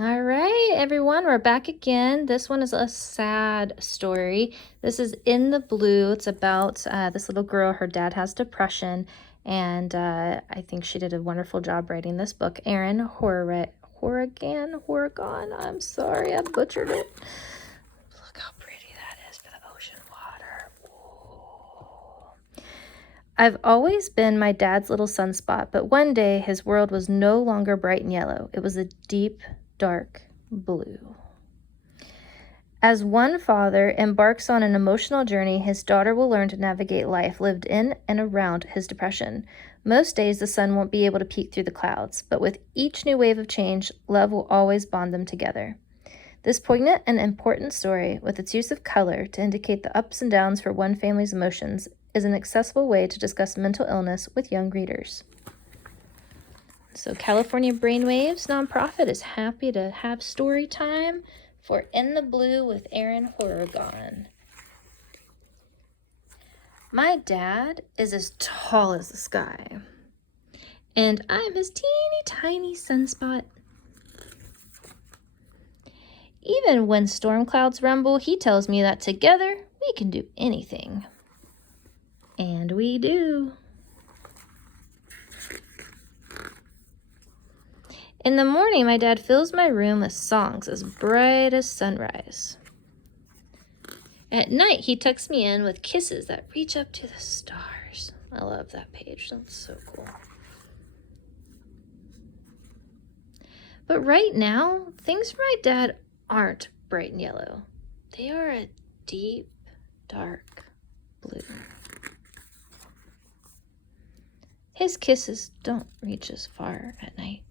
All right, everyone, we're back again. This one is a sad story. This is In the Blue. It's about this little girl. Her dad has depression, and I think she did a wonderful job writing this book. Erin Hourigan. I'm sorry, I butchered it. Look how pretty that is for the ocean water. Ooh. I've always been my dad's little sunspot, but one day his world was no longer bright and yellow. It was a deep, dark blue. As one father embarks on an emotional journey, his daughter will learn to navigate life lived in and around his depression. Most days the sun won't be able to peek through the clouds, but with each new wave of change, love will always bond them together. This poignant and important story, with its use of color to indicate the ups and downs for one family's emotions, is an accessible way to discuss mental illness with young readers. So California BrainWaves nonprofit is happy to have story time for In the Blue with Erin Hourigan. My dad is as tall as the sky, and I'm his teeny tiny sunspot. Even when storm clouds rumble, he tells me that together we can do anything. And we do. In the morning, my dad fills my room with songs as bright as sunrise. At night, he tucks me in with kisses that reach up to the stars. I love that page. That's so cool. But right now, things for my dad aren't bright and yellow. They are a deep, dark blue. His kisses don't reach as far at night,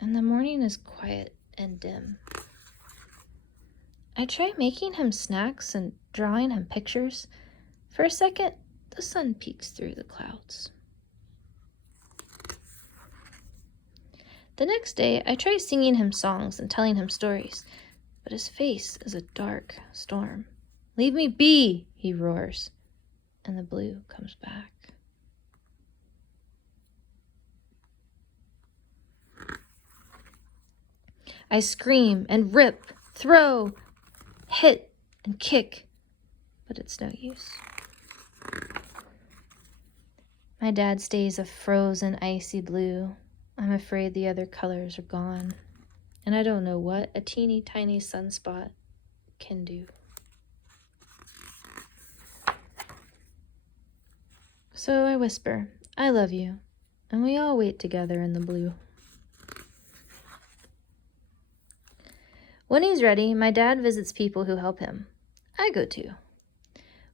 and the morning is quiet and dim. I try making him snacks and drawing him pictures. For a second, the sun peeks through the clouds. The next day, I try singing him songs and telling him stories, but his face is a dark storm. "Leave me be," he roars, and the blue comes back. I scream and rip, throw, hit, and kick, but it's no use. My dad stays a frozen, icy blue. I'm afraid the other colors are gone, and I don't know what a teeny tiny sunspot can do. So I whisper, "I love you," and we all wait together in the blue. When he's ready, my dad visits people who help him. I go too.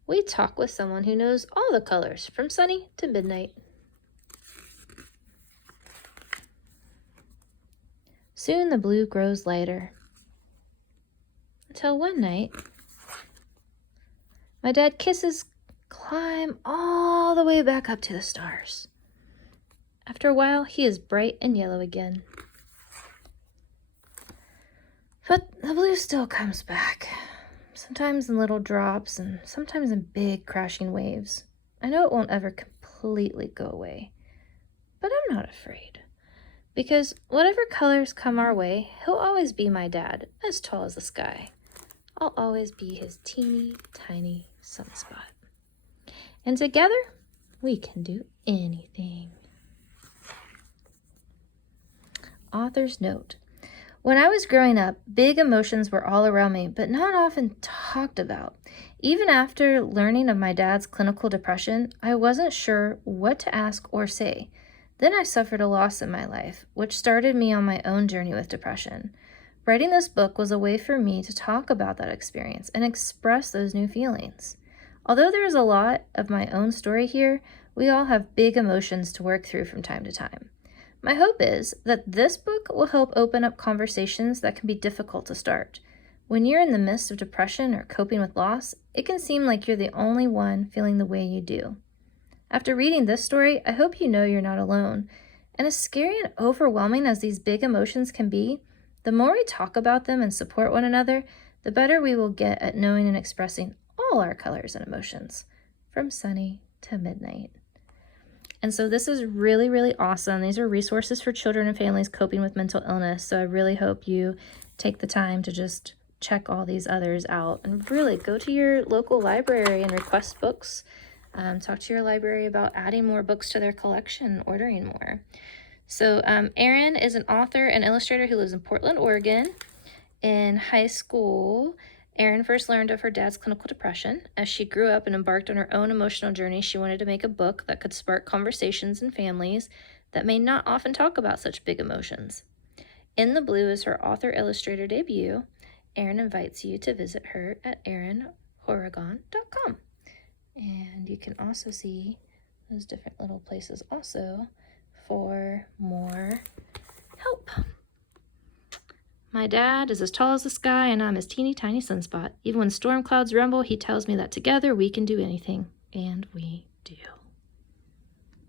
We talk with someone who knows all the colors from sunny to midnight. Soon the blue grows lighter. Until one night, my dad kisses climb all the way back up to the stars. After a while, he is bright and yellow again. But the blue still comes back, sometimes in little drops and sometimes in big crashing waves. I know it won't ever completely go away, but I'm not afraid, because whatever colors come our way, he'll always be my dad, as tall as the sky. I'll always be his teeny tiny sunspot. And together, we can do anything. Author's note. When I was growing up, big emotions were all around me, but not often talked about. Even after learning of my dad's clinical depression, I wasn't sure what to ask or say. Then I suffered a loss in my life, which started me on my own journey with depression. Writing this book was a way for me to talk about that experience and express those new feelings. Although there is a lot of my own story here, we all have big emotions to work through from time to time. My hope is that this book will help open up conversations that can be difficult to start. When you're in the midst of depression or coping with loss, it can seem like you're the only one feeling the way you do. After reading this story, I hope you know you're not alone. And as scary and overwhelming as these big emotions can be, the more we talk about them and support one another, the better we will get at knowing and expressing all our colors and emotions, from sunny to midnight. And so this is really, really awesome. These are resources for children and families coping with mental illness. So I really hope you take the time to just check all these others out and really go to your local library and request books. Talk to your library about adding more books to their collection, ordering more. So Erin is an author and illustrator who lives in Portland, Oregon. In high school, Erin first learned of her dad's clinical depression. As she grew up and embarked on her own emotional journey, she wanted to make a book that could spark conversations in families that may not often talk about such big emotions. In the Blue is her author-illustrator debut. Erin invites you to visit her at erinhourigan.com. And you can also see those different little places also for more help. My dad is as tall as the sky, and I'm his teeny tiny sunspot. Even when storm clouds rumble, he tells me that together we can do anything. And we do.